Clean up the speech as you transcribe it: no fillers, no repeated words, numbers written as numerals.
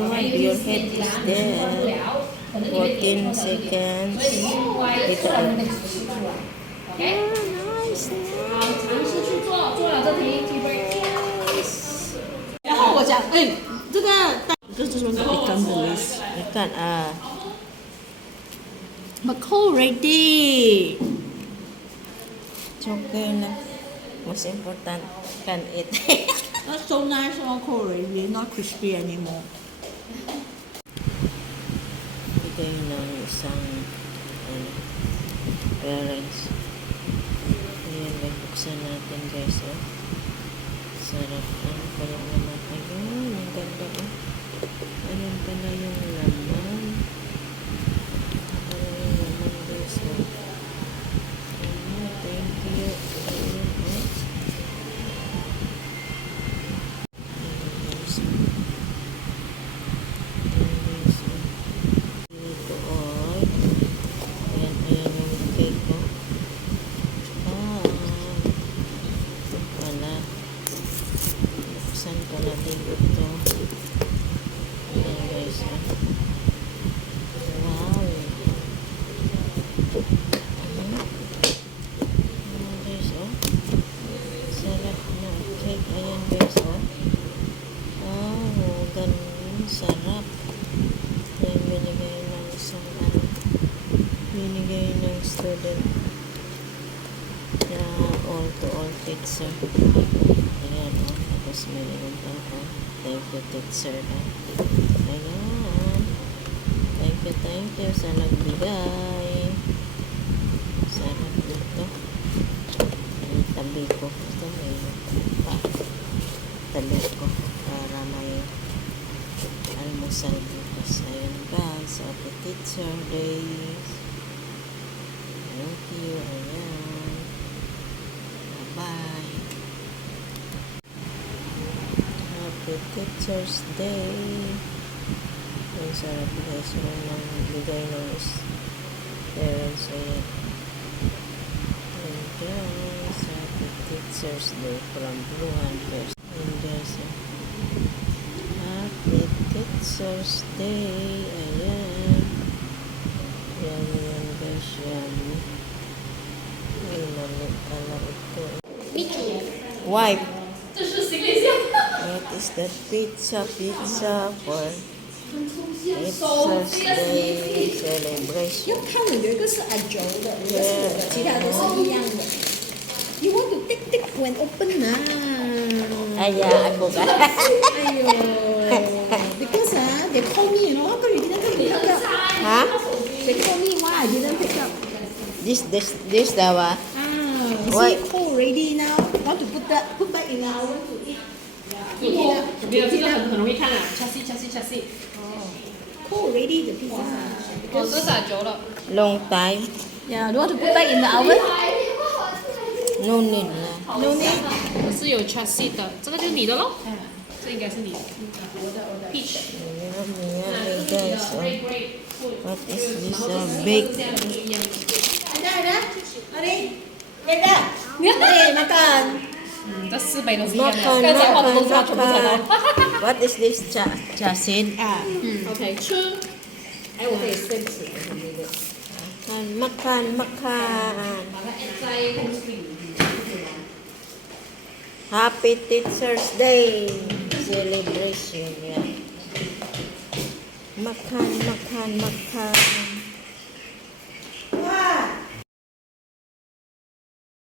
want your head is there. 14 seconds. Ito. Okay. Nice. 好，尝试去做了这题 tea break。然后我讲，哎，这个就是说 ikan bilis。 Ikan, Mako ready. It's okay na. Most important, can eat. That's so nice, Mako ready, not crispy anymore. Bigay ng isang parents. Ayan, buksan natin guys. Oh. Sarap lang pala naman. Ayun, ang ganda. Oh. Ayun pala yung laman. Pala yung laman guys. Oh. Thank you. Ayun, oh. Buksan ko natin ito. Ayan guys. Wow. Ayan guys. Sarap na cake. Ayan guys. Oh, ganun. Sarap. Ayan, binigay ng isang binigay ng student na all kids. Ayan, tapos mayroon pa ako. Thank you, teacher. Ayan. Thank you sa nagbigay. Sarap dito. Ang tabi ko. Ito mayroon pa. Tabi ko para may almusal bukas. Ayan guys. Happy Teacher Days. Thank you. Ayan. Bye-bye. Happy Teacher's Day. Ang sarap guys ng bigay ng parents. Ayan. And guys, Happy Teacher's Day from Blue Hunters. And guys, Happy Teacher's Day. Ayan. Yan guys, yan. Ay, mali pala ito. Wipe. What is that? Pizza for Teacher's Day celebration. 要看的有一个是 Ajo 的，一个是我的，其他都是一样的。You want to take when open 啊Aya, ako ba? Ayo. Because they call me, you know, how come you didn't pick up? Ha? They call me, why I didn't pick up? This daw ah. Is it cold already now? Want to put back in the oven to eat? 没有这个很容易看啊，chassis。Cold already the pizza. 哦，这是打久了。 Long time. Yeah, you want to put back in the oven? No need na. No need. 我是有 chassis 的，这个就是你的咯。这应该是你的。Peach。 Yummy guys. What is this? Bake. Ada. Ada, makan. 这400都是一样的， Makan, 刚才画的都是他 makan, 全部猜到。 makan. What is this? Chasin? OK，吃。哎，我可以分吃。 Makan. 把它 add 在空气里。 Happy Teacher's Day celebration. Yeah. Makan.